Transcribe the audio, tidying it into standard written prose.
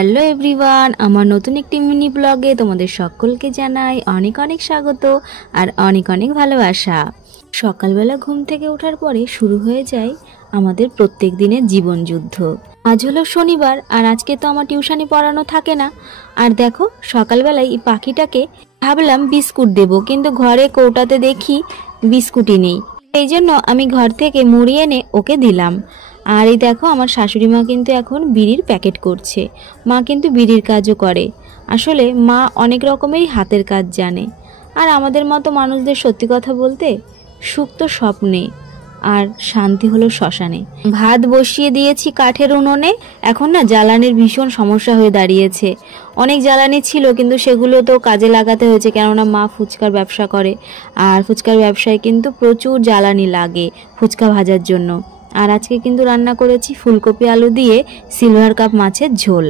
Hello everyone, আমার নতুন একটি মিনি ব্লগে তোমাদের সকলকে জানাই অনেক অনেক স্বাগত আর অনেক অনেক ভালোবাসা। সকালবেলা ঘুম থেকে ওঠার পরে শুরু হয়ে যায় আমাদের প্রত্যেক দিনের জীবন যুদ্ধ। আজ হলো শনিবার আর আজকে তো আমার টিউশনি পড়ানো থাকে না। আর দেখো সকালবেলায় এই পাখিটাকে ভাবলাম বিস্কুট দেব, কিন্তু ঘরে কৌটাতে দেখি বিস্কুটই নেই। এই জন্য আমি ঘর থেকে মুড়ি এনে ওকে দিলাম। আর এই দেখো আমার শাশুড়ি মা কিন্তু এখন বিড়ির প্যাকেট করছে। মা কিন্তু বিড়ির কাজও করে। আসলে মা অনেক রকমেরই হাতের কাজ জানে। আর আমাদের মতো মানুষদের সত্যি কথা বলতে সুখ তো স্বপ্নে আর শান্তি হলো শ্মশানে। ভাত বসিয়ে দিয়েছি কাঠের উনুনে। এখন না জ্বালানির ভীষণ সমস্যা হয়ে দাঁড়িয়েছে। অনেক জ্বালানি ছিল কিন্তু সেগুলো তো কাজে লাগাতে হয়েছে, কেননা মা ফুচকার ব্যবসা করে আর ফুচকার ব্যবসায় কিন্তু প্রচুর জ্বালানি লাগে ফুচকা ভাজার জন্য। আর আজকে কিন্তু রান্না করেছি ফুলকপি আলু দিয়ে সিলভার কাপ মাছের ঝোল।